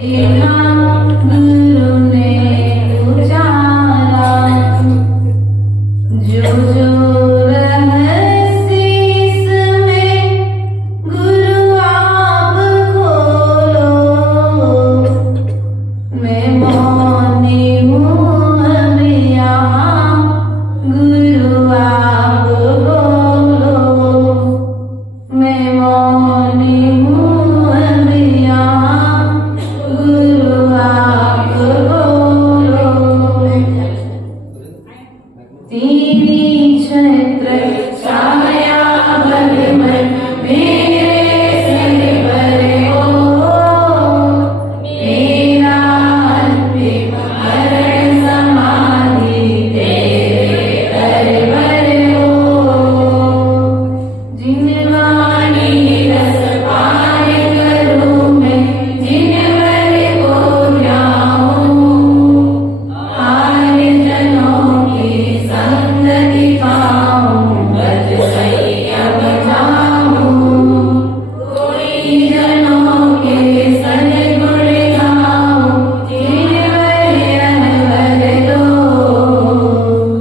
गुरु ने उजाला जो जो रहस्य इसमें गुरु आप खोलो। मैं मौनी हूँ अब यहाँ गुरु आप बोलो। मैं मौनी हूँ अब यहाँ गुरु आप बोलो। तेरी छत्र छाया भर मन मेरे सिर पर हो। मेरा अंतिम मरण समाधि तेरे कर पर हो। जिन वाणी रस पान करूं मैं, जिन वर को जाऊं, आर्य जनों की संगति पाऊं, बज संयम जाऊं। कोई जनों के सद्गुण गाऊं, जिन वर अनवर दो।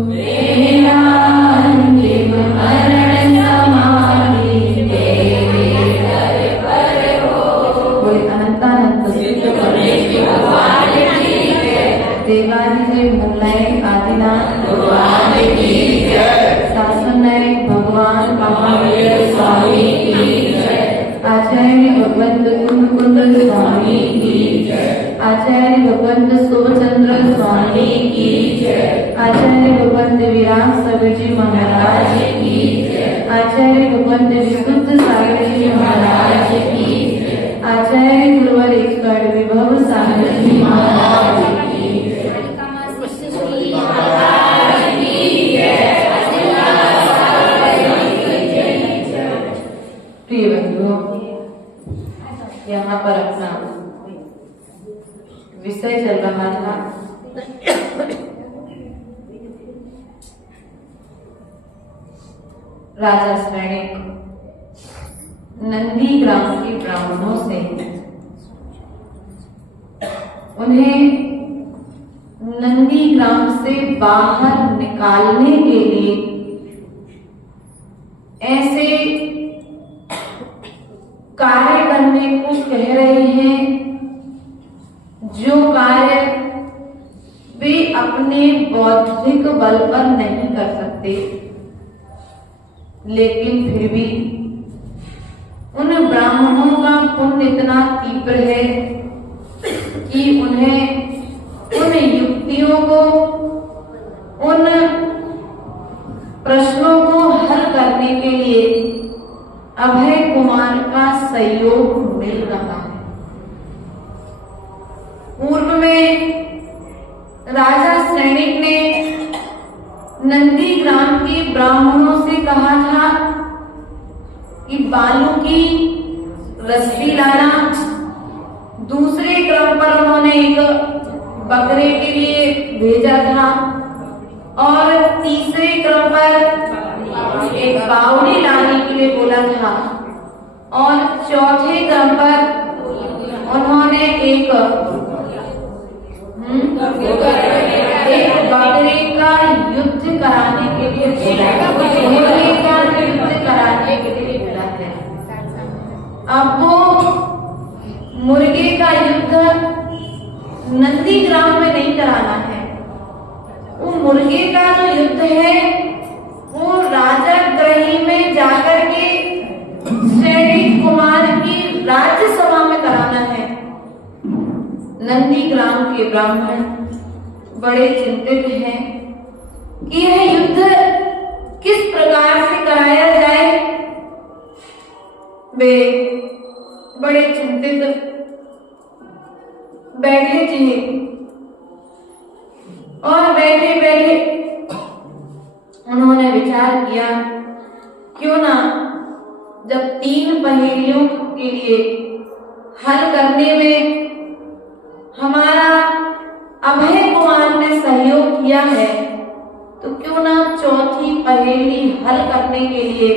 मेरा अंतिम मरण समाधि तेरे कर पर हो। बोले अनंतानंद सिद्ध गणेश भगवान की जय। देवादिदेव मुल्लाए आदिनाथ भगवान की जय। शासनायक भगवान महावीर स्वामी की जय। आचार्य भगवंत कुंद स्वामी की जय। आचार्य भगवंत शुभचंद्र स्वामी की जय। आचार्य भगवंत विराम सागर जी महाराज की जय। आचार्य भगवंत विशुद्ध सागर जी महाराज की जय। आचार्य गुरुवर ईश्वर विभव सागर जी महाराज की जय। प्रिय बंधुओं, यहाँ पर अपना विषय चल रहा था राजा श्रेणिक नंदीग्राम के ब्राह्मणों से उन्हें नंदीग्राम से बाहर निकालने के लिए ऐसे कार्य करने को कह रहे हैं जो कार्य वे अपने बौद्धिक बल पर नहीं कर सकते, लेकिन फिर भी उन ब्राह्मणों का पुण्य इतना तीव्र है कि उन्हें उन युक्तियों को, उन प्रश्नों को हल करने के लिए अभय कुमार का सहयोग मिल रहा है। पूर्व में राजा सैनिक ने नंदीग्राम के ब्राह्मणों से कहा था कि बालू की रस्सी लाना। दूसरे क्रम पर उन्होंने एक बकरे के लिए भेजा था और तीसरे क्रम पर एक बावड़ी लाने के लिए बोला था और चौथे क्रम पर उन्होंने एक बकरे का युद्ध कराने के लिए बोला है। अब वो मुर्गे का युद्ध नंदीग्राम में नहीं कराना है। वो मुर्गे का जो युद्ध है वो राजा ग्रही में जाकर के श्रेणिक कुमार की राज्यसभा में कराना है। नंदीग्राम के ब्राह्मण बड़े चिंतित हैं कि यह युद्ध किस प्रकार से कराया जाए। वे बड़े चिंतित बैठे थे और बैठे बैठे उन्होंने विचार किया, क्यों ना जब 3 पहेलियों के लिए हल करने में हमारा अभय कुमार ने सहयोग किया है, तो क्यों ना चौथी पहेली हल करने के लिए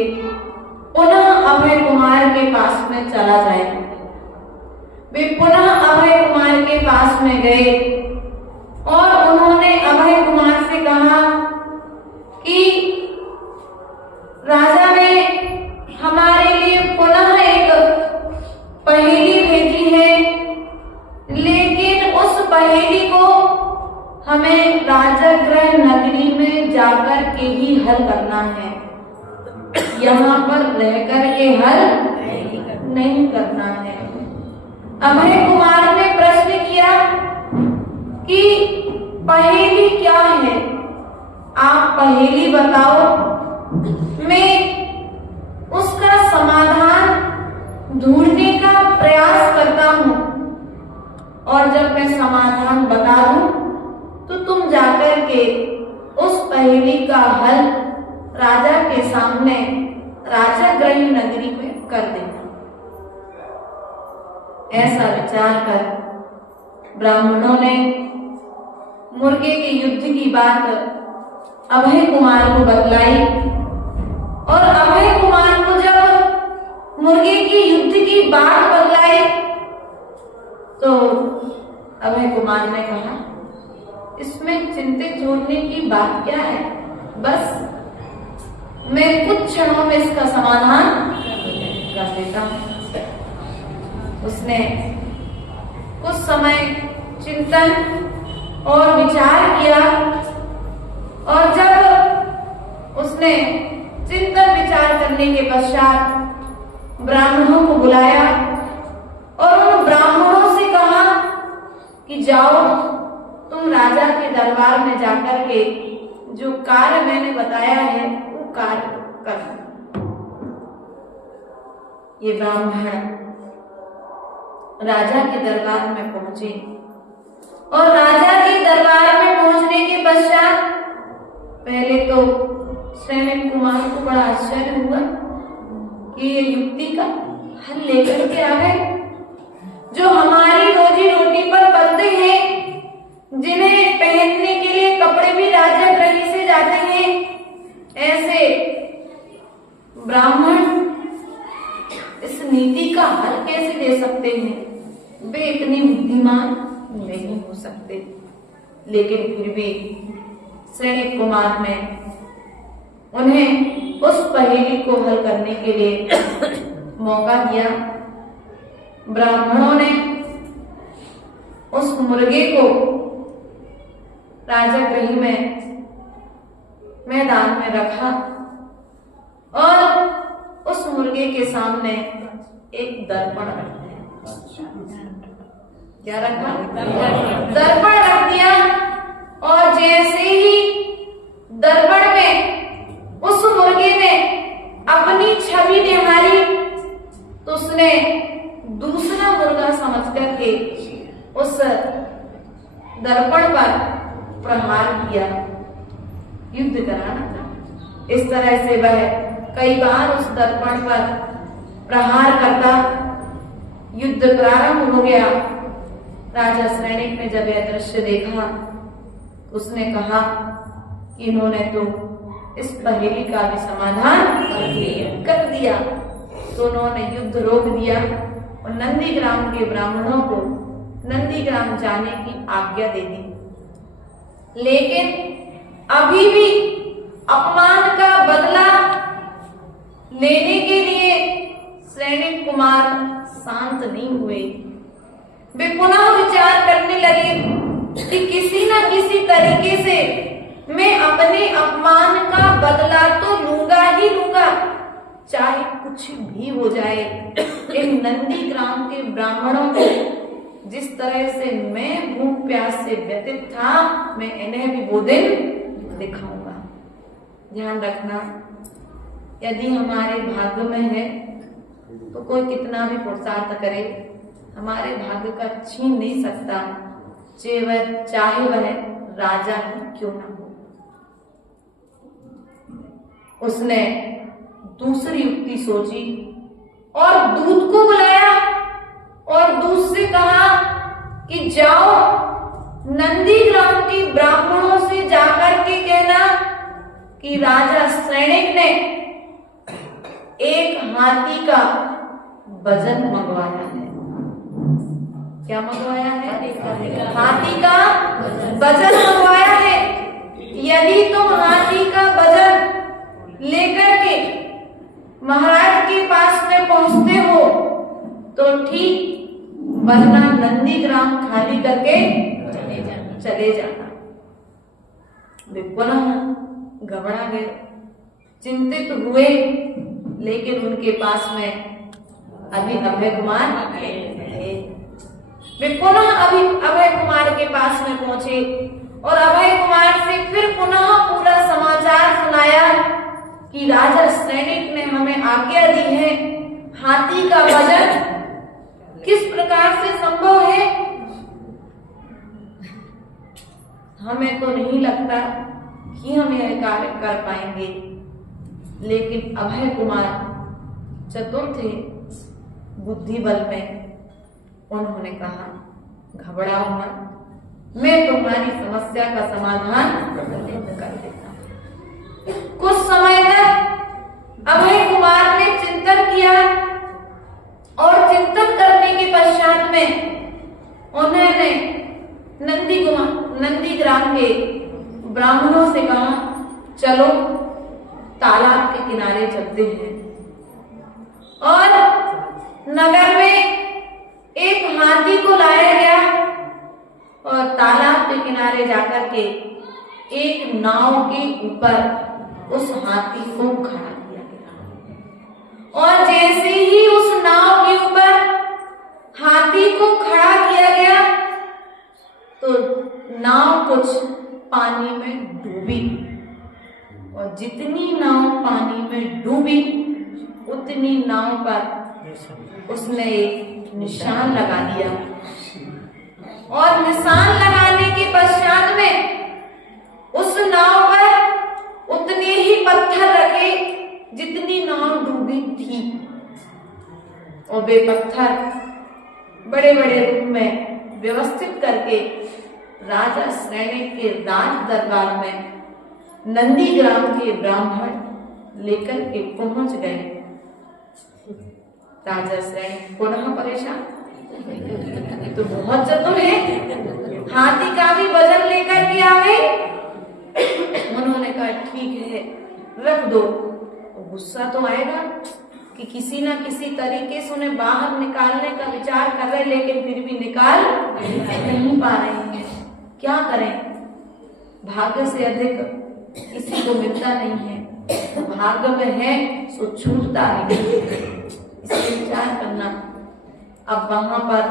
पुनः अभय कुमार के पास में चला जाए। वे पुनः अभय कुमार गए और उन्होंने अभय कुमार से कहा कि राजा ने हमारे लिए पुनः एक पहेली भेजी है, लेकिन उस पहेली को हमें राजगृह नगरी में जाकर के ही हल करना है, यहाँ पर रहकर के हल नहीं करना है। अभय कुमार ने प्रश्न किया कि पहेली क्या है, आप पहेली बताओ, मैं उसका समाधान ढूंढने का प्रयास करता हूं और जब मैं समाधान बता दूं तो तुम जाकर के उस पहेली का हल राजा के सामने राजगृह नगरी में कर देना। ऐसा विचार कर ब्राह्मणों ने मुर्गे के युद्ध की बात अभय कुमार को बतलाई और अभय कुमार को जब मुर्गे की युद्ध की बात बतलाई तो अभय कुमार ने कहा, इसमें चिंतित होने की बात क्या है, बस मैं कुछ क्षणों में इसका समाधान कर देता हूं। उसने कुछ समय चिंतन और विचार किया और जब उसने चिंतन विचार करने के पश्चात ब्राह्मणों को बुलाया और उन ब्राह्मणों से कहा कि जाओ तुम राजा के दरबार में जाकर के जो कार्य मैंने बताया है वो कार्य करना। ये ब्राह्मण राजा के दरबार में पहुंचे और राजा के दरबार में पहुंचने के पश्चात पहले तो सैनिक कुमार को बड़ा आश्चर्य हुआ कि ये युक्ति का हल लेकर के आ गए, जो हमारी रोजी रोटी पर पलते हैं, जिन्हें पहनने के लिए कपड़े भी राजगृह से जाते हैं, ऐसे ब्राह्मण इस नीति का हल कैसे दे सकते हैं? वे इतनी बुद्धिमान नहीं हो सकते। लेकिन फिर भी सैनिक कुमार ने उन्हें उस पहेली को हल करने के लिए मौका दिया। ब्राह्मणों ने उस मुर्गे को राजगृह में मैदान में रखा और उस मुर्गे के सामने एक दर्पण रख दिया। क्या रखा? दर्पण रख दिया और जैसे ही दर्पण में उस मुर्गे ने अपनी छवि निहारी तो उसने दूसरा मुर्गा समझ करके उस दर्पण पर प्रहार किया। युद्ध कराना था। इस तरह से वह कई बार उस दर्पण पर प्रहार करता। युद्ध प्रारंभ हो गया। राजा सैनिक ने जब यह दृश्य देखा उसने कहा कि इन्होंने तो इस पहेली का भी समाधान कर दिया। तो उन्होंने युद्ध रोक दिया और नंदीग्राम के ब्राह्मणों को नंदीग्राम जाने की आज्ञा दे दी। लेकिन अभी भी अपमान का बदला लेने के लिए सैनिक कुमार शांत नहीं हुए। वे पुनः विचार करने लगे कि किसी न किसी तरीके से मैं अपने अपमान का बदला तो लूंगा ही लूंगा, चाहे कुछ भी हो जाए। इन नंदीग्राम के ब्राह्मणों को जिस तरह से मैं भूख प्यास से व्यतीत था, मैं इन्हें भी वो दिन दिखाऊंगा। ध्यान रखना, यदि हमारे भाग्य में है तो कोई कितना भी पुरुषार्थ करे, हमारे भाग्य का छीन नहीं सकता, चाहे वह राजा ही क्यों ना हो। उसने दूसरी युक्ति सोची और दूत को बुलाया और दूत से कहा कि जाओ नंदीग्राम के ब्राह्मणों से जाकर के कहना कि राजा सैनिक ने एक हाथी का वजन मंगवाया है। क्या मंगवाया है? हाथी का वजन मंगवाया है। यदि तुम हाथी का वजन लेकर के महाराज के पास में पहुंचते हो तो ठीक, वरना नंदीग्राम खाली करके चले जाना। वे पुनः घबरा गए, चिंतित हुए, लेकिन उनके पास में अभी अभय कुमार थे। वे पुनः अभी अभय कुमार के पास में पहुंचे और अभय कुमार से फिर पुनः पूरा समाचार सुनाया कि राजा सैनिक ने हमें आज्ञा दी है, हाथी का वजन किस प्रकार से संभव है, हमें तो नहीं लगता कि हम यह कार्य कर पाएंगे। लेकिन अभय कुमार चतुर थे बुद्धि बल में, उन्होंने कहा घबराओ मत, मैं तुम्हारी समस्या का समाधान कर देता हूं। कुछ समय तक अभय कुमार ने चिंतन किया और चिंतन करने के पश्चात में उन्होंने नंदीग्राम के ब्राह्मणों से कहा चलो तालाब के किनारे चलते हैं। और नगर में एक हाथी को लाया गया और तालाब के किनारे जाकर के एक नाव के ऊपर उस हाथी को खड़ा किया गया। और जैसे ही उस नाव के ऊपर हाथी को खड़ा किया गया तो नाव कुछ पानी में डूबी, और जितनी नाव पानी में डूबी उतनी नाव पर उसने एक निशान लगा दिया। और निशान लगाने के पश्चात में उस नाव पर उतने ही पत्थर रखे जितनी नाव डूबी थी, और वे पत्थर बड़े बड़े रूप में व्यवस्थित करके राजा सैनिक के राज दरबार में नंदीग्राम के ब्राह्मण लेकर के पहुंच गए। राजा सैनिक पुनः परेशान, तो बहुत चतुर है, हाथी का भी वजन लेकर के आ गए। उन्होंने कहा ठीक है रख दो। गुस्सा तो आएगा कि किसी ना किसी तरीके से उन्हें बाहर निकालने का विचार कर रहे, लेकिन फिर भी निकाल नहीं पा रहे हैं। क्या करें, भाग्य से अधिक किसी को मिलता नहीं है, भाग्य में है सो छूटता नहीं, इसलिए विचार करना। अब वहां पर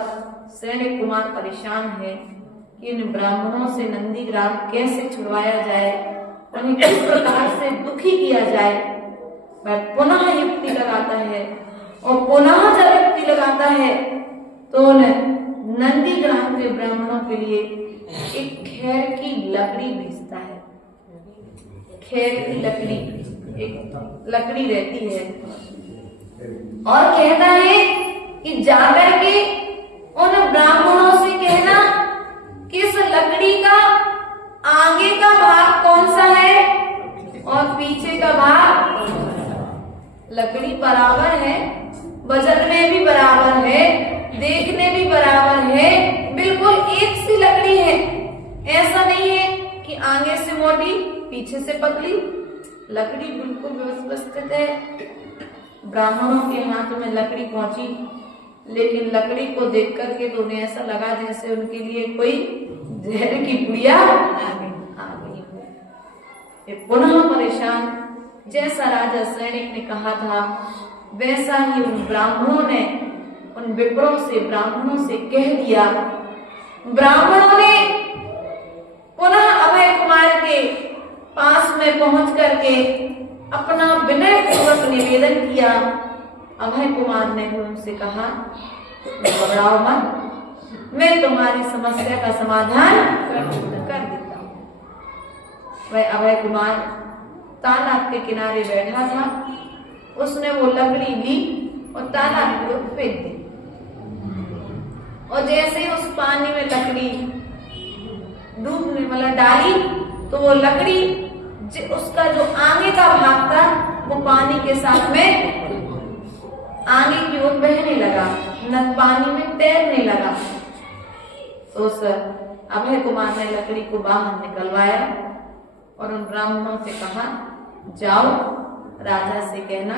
सैनिक कुमार परेशान है कि इन ब्राह्मणों से नंदीग्राम कैसे छुड़वाया जाए, उन्हें किस प्रकार से दुखी किया जाए। वह पुनः युक्ति लगाता है, और पुनः जब युक्ति लगाता है तो नंदीग्राम के ब्राह्मणों के लिए एक खैर की लकड़ी भेजता है। खैर की लकड़ी, एक लकड़ी रहती है, और कहता है कि जाकर के उन ब्राह्मणों से कहना कि इस लकड़ी का आगे का भाग कौन सा है और पीछे का भाग, लकड़ी बराबर है, वजन में भी बराबर है, देखने भी बराबर है, बिल्कुल एक सी लकड़ी है। ऐसा नहीं है कि आगे से मोटी पीछे से पतली, लकड़ी बिल्कुल व्यवस्थित है। ब्राह्मणों के हाथ में लकड़ी पहुंची, लेकिन लकड़ी को देख करके तो उन्हें ऐसा लगा जैसे उनके लिए कोई जहर की पुड़िया आ गई। ये पुनः परेशान, जैसा राजा सैनिक ने कहा था वैसा ही उन ब्राह्मणों ने उन विप्रों से ब्राह्मणों से कह दिया। ब्राह्मणों ने पुनः अभय कुमार के पास में पहुंच करके अपना विनय पूर्वक निवेदन किया। अभय कुमार ने उनसे कहा घबराओ मत, मैं तुम्हारी समस्या का समाधान कर देता हूँ। वह अभय कुमार तालाब के किनारे बैठा था, उसने वो लकड़ी ली और तालाब को फेंक दी, और जैसे ही उस पानी में लकड़ी डूबने वाला डाली तो वो लकड़ी उसका जो आगे का भाग था वो पानी के साथ में आगे की ओर बहने लगा, न पानी में तैरने लगा। तो उस अभय कुमार ने लकड़ी को बाहर निकलवाया और उन ब्राह्मणों से कहा, जाओ राजा से कहना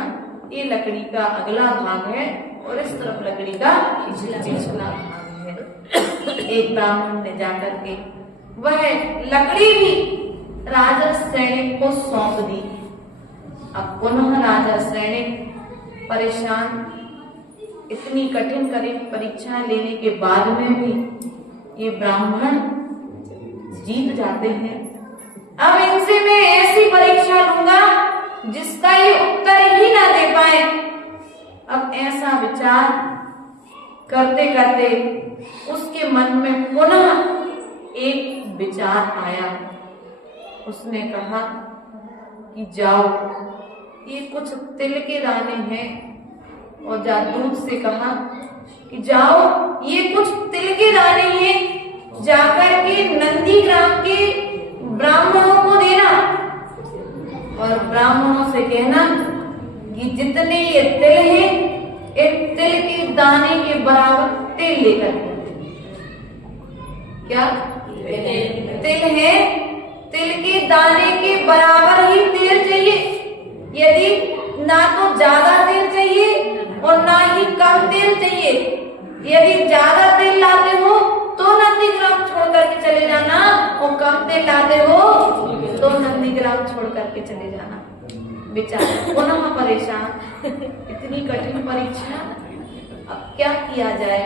ये लकड़ी का अगला भाग है और इस तरफ लकड़ी का पिछला भाग है। एक ब्राह्मण ने जाकर के वह लकड़ी भी राजा सैनिक को सौंप दी। अब पुनः राजा सैनिक परेशान, इतनी कठिन परीक्षा लेने के बाद में भी ये ब्राह्मण जीत जाते हैं। अब इनसे मैं ऐसी परीक्षा लूंगा जिसका ये उत्तर ही ना दे पाए। अब ऐसा विचार करते करते उसके मन में पुनः एक विचार आया। उसने कहा कि जाओ ये कुछ तिल के दाने हैं, और जादूत से कहा कि जाओ ये कुछ तिल के दाने हैं, जाकर के नंदीग्राम के ब्राह्मणों को देना और ब्राह्मणों से कहना कि जितने ये तिल हैं, एक तिल के दाने के बराबर तेल लेकर, क्या तिल है, तिल के दाने के बराबर ही तेल चाहिए। यदि ना तो ज्यादा तेल चाहिए और ना ही कम तेल चाहिए। यदि ज्यादा तेल लाते हो तो नंदीग्राम छोड़ करके चले जाना, और कम तेल लाते हो तो नंदीग्राम छोड़ करके चले जाना। बेचारा पुनः परेशान, इतनी कठिन परीक्षा, अब क्या किया जाए।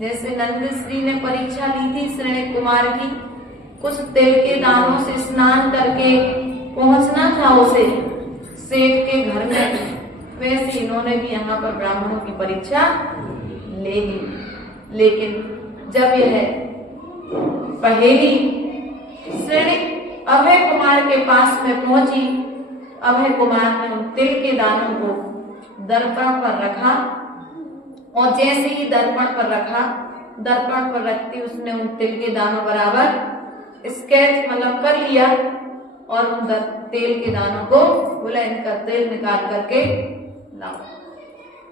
जैसे नंद श्री ने परीक्षा ली थी श्रेणी कुमार की, कुछ तिल के दानों से स्नान करके पहुंचना था उसे सेठ के घर में, वैसे इन्होंने भी यहाँ पर ब्राह्मणों की परीक्षा ले ली। लेकिन जब यह पहेली श्रेणी अभय कुमार के पास में पहुंची, अभय कुमार ने उन तिल के दानों को दर्पण पर रखा, और जैसे ही दर्पण पर रखा, दर्पण पर रखती उसने उन तिल के दानों बराबर स्केच मतलब कर लिया, और उन तेल के दानों को बोला इनका तेल निकाल करके लाओ।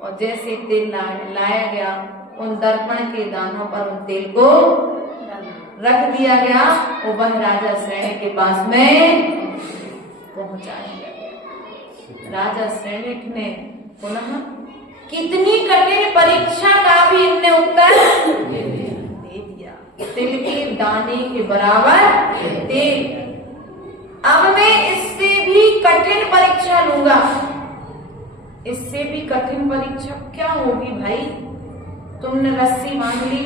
और जैसे तेल लाया गया, उन दर्पण के दानों पर उन तेल को रख दिया गया, और वह राजा सैनिक के पास में पहुंचा दिया गया। राजा सैनिक ने पुनः कितनी कठिन परीक्षा का भी इनने उत्तर दे दिया, तिल के दाने के बराबर तेल। अब मैं इससे भी कठिन परीक्षा लूंगा। इससे भी कठिन परीक्षा क्या होगी भाई? तुमने रस्सी मांग ली,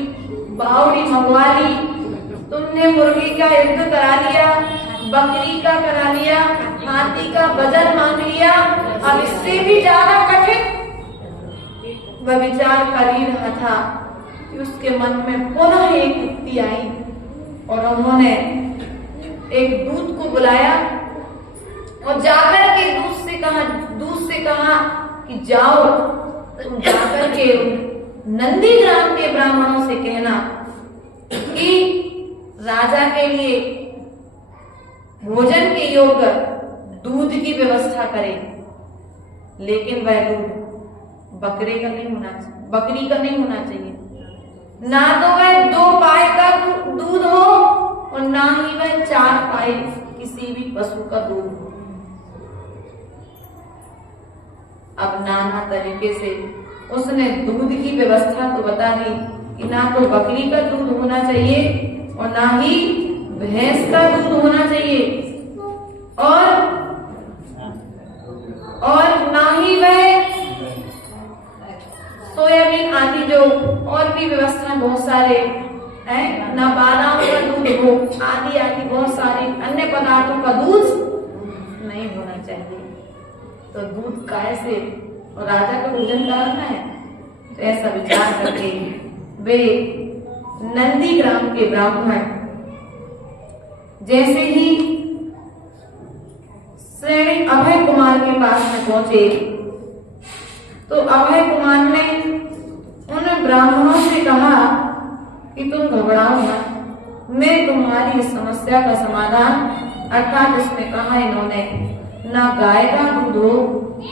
बावड़ी मंगवा ली, तुमने मुर्गी का युद्ध करा लिया, बकरी का करा लिया, हाथी का वजन मांग लिया। अब इससे भी ज्यादा कठिन वह विचार कर ही रहा था कि उसके मन में पुनः एक युक्ति आई, और उन्होंने एक दूत को बुलाया और जाकर के दूत से कहा कि जाओ तुम जाकर के नंदीग्राम के ब्राह्मणों से कहना कि राजा के लिए भोजन के योग्य दूध की व्यवस्था करें, लेकिन वह दूध बकरी का नहीं होना चाहिए। ना तो वह 2 पाए का दूध हो और ना ही वह 4 पाए किसी भी पशु का दूध हो। अब नाना तरीके से उसने दूध की व्यवस्था तो बता दी कि ना तो बकरी का दूध होना चाहिए और ना ही भैंस का दूध होना चाहिए, और ना ही वह सोयाबीन आदि जो और भी व्यवस्था बहुत सारे हैं, ना बादाम का दूध हो, आदि बहुत सारे अन्य पदार्थों का दूध नहीं होना चाहिए। तो दूध कैसे, और राजा का भोजन करना है, तो ऐसा विचार करके वे नंदीग्राम के ब्राह्मण जैसे ही श्रेणी अभय कुमार के पास में पहुंचे, तो अभय कुमार ने उन ब्राह्मणों से कहा कि तुम घबराओ मत, मैं तुम्हारी इस समस्या का समाधान, अर्थात इसमें कहा इन्होंने ना गाय का दूध हो,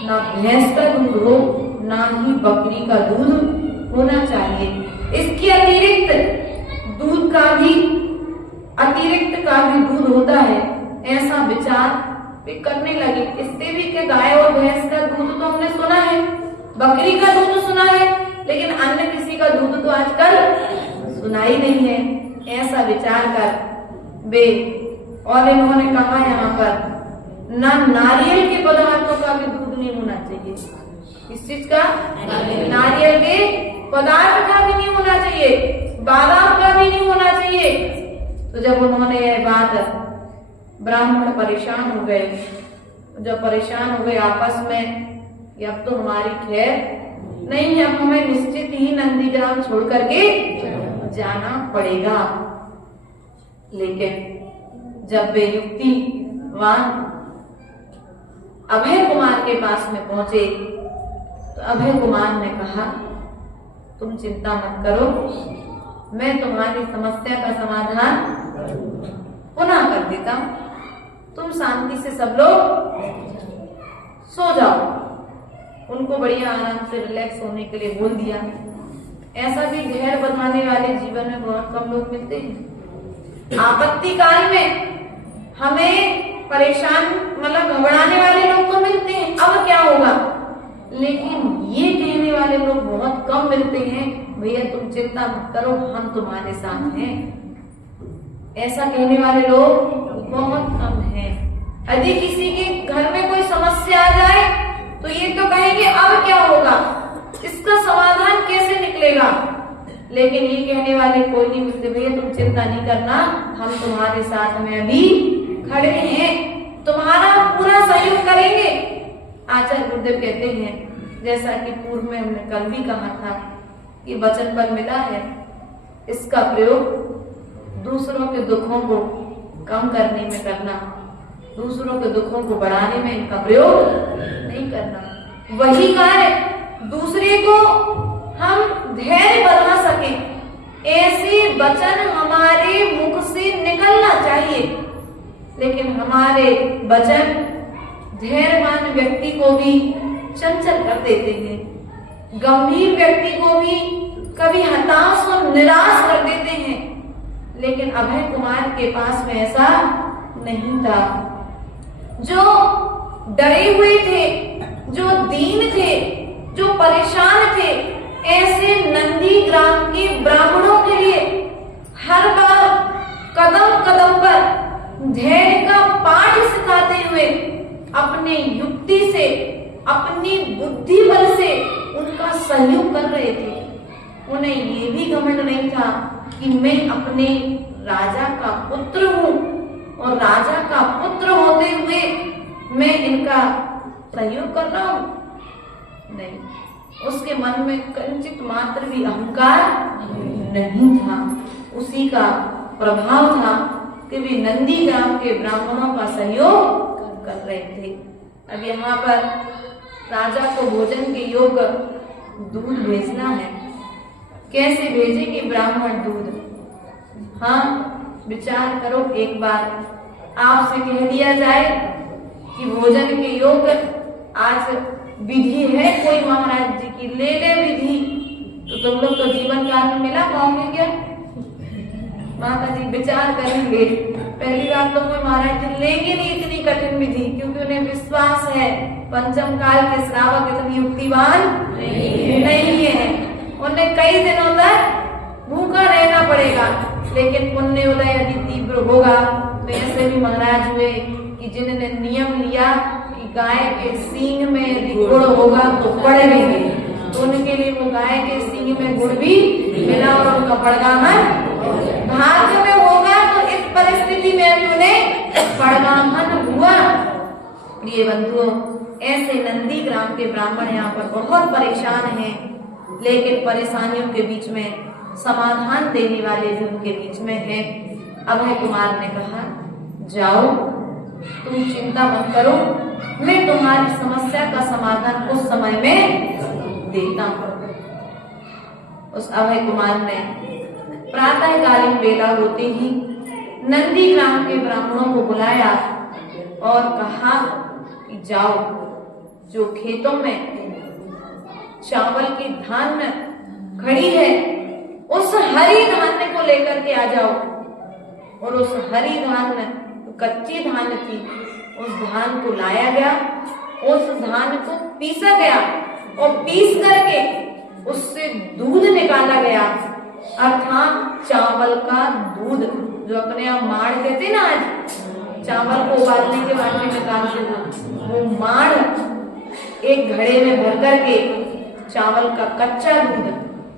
ना भैंस का दूध हो, ना ही बकरी का दूध होना चाहिए। इसके अतिरिक्त दूध का भी अतिरिक्त का भी दूध होता है, ऐसा विचार वे करने लगे। इससे भी कि गाय और भैंस का दूध तो हमने सुना है, बकरी का दूध सुना है, लेकिन अन्य किसी का दूध तो आजकल सुना ही नहीं है। ऐसा विचार कर वे और इन्होंने कहा यहाँ पर ना नारियल के पदार्थों का भी दूध नहीं होना चाहिए। इस चीज का नारियल के पदार्थ का भी नहीं होना चाहिए, बादाम का भी नहीं होना चाहिए। तो जब उन्होंने यह बात, ब्राह्मण परेशान हो गए। जब परेशान हो गए आपस में कि अब तो हमारी खैर नहीं है, अब हमें निश्चित ही नंदीग्राम छोड़ करके जाना पड़ेगा। लेकिन जब वे युक्तिवान अभय कुमार के पास में पहुंचे तो अभय कुमार ने कहा, तुम चिंता मत करो, मैं तुम्हारी समस्या का समाधान पुनः कर देता हूं। तुम शांति से सब लोग सो जाओ। उनको बढ़िया आराम से रिलैक्स होने के लिए बोल दिया। ऐसा भी धैर्य बंधाने वाले जीवन में बहुत कम लोग मिलते हैं। आपत्ति काल में हमें परेशान मतलब घबराने वाले लोग तो मिलते हैं, अब क्या होगा, लेकिन ये कहने वाले लोग बहुत कम मिलते हैं, भैया तुम चिंता मत करो, हम तुम्हारे साथ हैं। ऐसा कहने वाले लोग बहुत कम हैं। यदि किसी के घर में कोई समस्या आ जाए तो ये तो कहेंगे अब क्या होगा, इसका समाधान कैसे निकलेगा, लेकिन ये कहने वाले कोई नहीं मिलते, भैया तुम चिंता नहीं करना, हम तुम्हारे साथ में अभी खड़े हैं, तुम्हारा पूरा सहयोग करेंगे। आचार्य गुरुदेव कहते हैं, जैसा कि पूर्व में हमने कल भी कहा था कि वचन बल मिला है, इसका प्रयोग दूसरों के दुखों को कम करने में करना, दूसरों के दुखों को बढ़ाने में इनका प्रयोग नहीं करना। वही कार्य दूसरे को हम धैर्य बना सके, ऐसे वचन हमारे मुख से निकलना चाहिए। लेकिन हमारे वचन धैर्यवान व्यक्ति को भी चंचल कर देते हैं, गंभीर व्यक्ति को भी कभी हताश और निराश कर देते हैं। लेकिन अभय कुमार के पास में ऐसा नहीं था। जो डरे हुए थे, जो दीन थे, जो परेशान थे, ऐसे नंदीग्राम के ब्राह्मणों के लिए हर बार कदम कदम पर धैर्य का पाठ सिखाते हुए अपने युक्ति से, अपनी बुद्धि बल से उनका सहयोग कर रहे थे। उन्हें ये भी घमंड नहीं था कि मैं अपने राजा का पुत्र हूं और राजा का पुत्र होते हुए मैं इनका सहयोग कर रहा हूं। नहीं, उसके मन में कंचित मात्र भी अहंकार नहीं था। उसी का प्रभाव था कि वे नंदीग्राम के ब्राह्मणों का सहयोग कर रहे थे। अब यहाँ पर राजा को भोजन के योग्य दूध भेजना है। कैसे भेजे कि ब्राह्मण दूध? हाँ, विचार करो एक बार, आपसे कह दिया जाए कि भोजन के योग्य आज विधि है कोई महाराज जी की, ले ले विधि, तो तुम लोग तो जीवन काल में मिला पाओगे क्या? माता जी विचार करेंगे, पहली बात तो कोई महाराज जी लेंगे नहीं इतनी कठिन विधि, क्योंकि उन्हें विश्वास है पंचम काल के श्रावक इतनी युक्तिवान नहीं है। उन्हें कई दिनों तक भूखा रहना पड़ेगा। लेकिन पुण्य उदय यदि तीव्र होगा तो ऐसे भी महाराज हुए कि जिन्होंने नियम लिया कि गाय के सींग में यदि गुड़ होगा तो बढ़ेंगे, तो उनके लिए वो गाय के सींग में गुड़ भी मिला और उनका बड़गाहन भाग्य में होगा। तो इस परिस्थिति में भी उन्हें बड़गाहन हुआ। प्रिय बंधुओं, ऐसे नंदीग्राम के ब्राह्मण यहाँ पर बहुत परेशान हैं, लेकिन परेशानियों के बीच में समाधान देने वाले भी उनके बीच में हैं। अभय कुमार ने कहा, जाओ तुम चिंता मत करो, मैं तुम्हारी समस्या का समाधान उस समय में देता हूं। उस अभय कुमार ने प्रातःकालीन बेला होते ही नंदीग्राम के ब्राह्मणों को बुलाया और कहा कि जाओ, जो खेतों में चावल की धान खड़ी है उस हरी धान्य को लेकर के आ जाओ। और उस हरी धान्य कच्ची धान थी, उस धान को लाया गया, उस धान को पीसा गया और पीस करके उससे दूध निकाला गया, अर्थात चावल का दूध, जो अपने आप माड़ कहते ना, आज चावल को उबालने के बाद में निकालते थे, वो माड़ एक घड़े में भर करके चावल का कच्चा दूध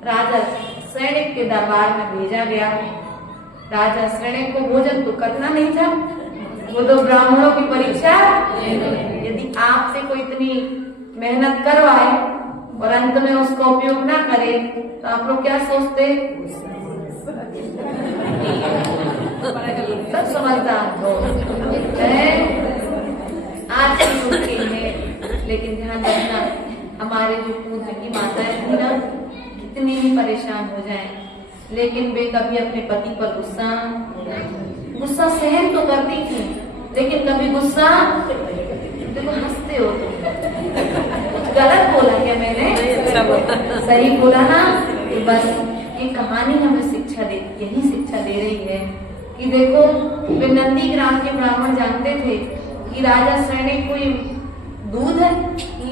राजा सैनिक के दरबार में भेजा गया। राजा सैनिक को भोजन तो करना नहीं था, वो तो ब्राह्मणों की परीक्षा। यदि आपसे कोई इतनी मेहनत करवाए और अंत में उसका उपयोग ना करे तो आप लोग क्या सोचते? सब समझदार हो आज की मुश्किल है, लेकिन ध्यान रखना, हमारे जो पूज्य की माताएं थी ना, कितनी भी परेशान हो जाएं, लेकिन वे कभी अपने पति पर गुस्सा सहन तो करती थी, लेकिन कभी गुस्सा, देखो हंसते हो तुम, गलत बोला क्या मैंने? सही बोला ना? बस ये कहानी हमें शिक्षा दे, यही शिक्षा दे रही है कि देखो, वे नंदीग्राम के ब्राह्मण जानते थे कि राजा सैनिक कोई दूध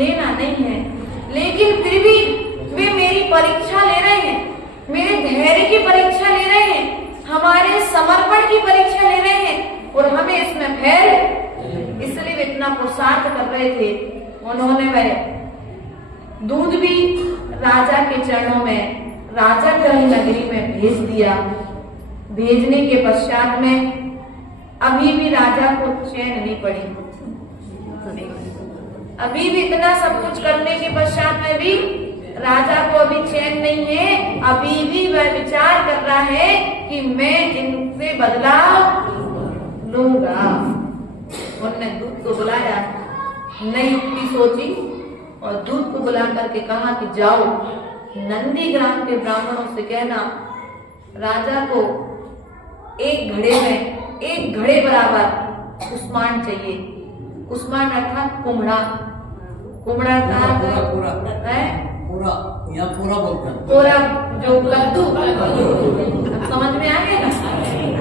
लेना नहीं है, लेकिन फिर भी वे मेरी परीक्षा ले रहे हैं, मेरे धैर्य की परीक्षा ले रहे हैं, हमारे समर्पण की परीक्षा ले रहे हैं और हमें इसमें फेल, इसलिए वे इतना पुरुषार्थ कर रहे थे। उन्होंने वह दूध भी राजा के चरणों में, राजा गृह नगरी में भेज दिया। भेजने के पश्चात में अभी भी राजा को चैन नहीं पड़ी, अभी भी इतना सब कुछ करने के पश्चात में भी राजा को अभी चैन नहीं है। अभी भी वह विचार कर रहा है कि मैं इनसे बदला लूंगा। उन्होंने दूत को बुलाया, नई युक्ति सोची और दूत को बुला करके कहा कि जाओ नंदीग्राम के ब्राह्मणों से कहना, राजा को एक घड़े में, एक घड़े बराबर कुष्मांड चाहिए। कुष्मांड अर्थात कुम्हड़ा, कुम्हड़ा पूरा बोलते हैं, पूरा जो कद्दू, समझ में आ गया ना?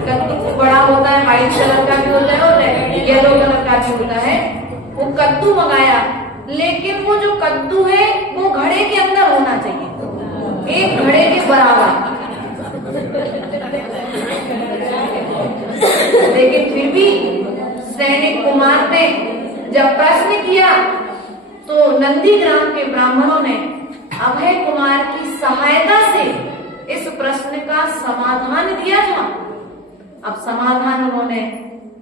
कद्दू बड़ा होता है, व्हाइट कलर का भी होता है और येलो कलर का भी होता है। वो कद्दू मंगाया, लेकिन वो जो कद्दू है वो घड़े के अंदर होना चाहिए, एक घड़े के बराबर। लेकिन फिर भी सैनिक कुमार ने जब प्रश्न किया तो नंदीग्राम के ब्राह्मणों ने अभय कुमार की सहायता से इस प्रश्न का समाधान दिया था। अब समाधान उन्होंने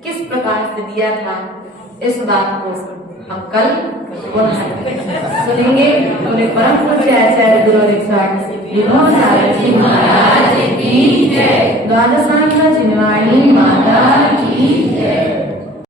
किस प्रकार से दिया था, इस बात को हम कल सुनेंगे। उन्हें परम पूज्य आचार्य गुरु जी महाराज की जय। द्वादशांग चिन्वाणी माता की जय।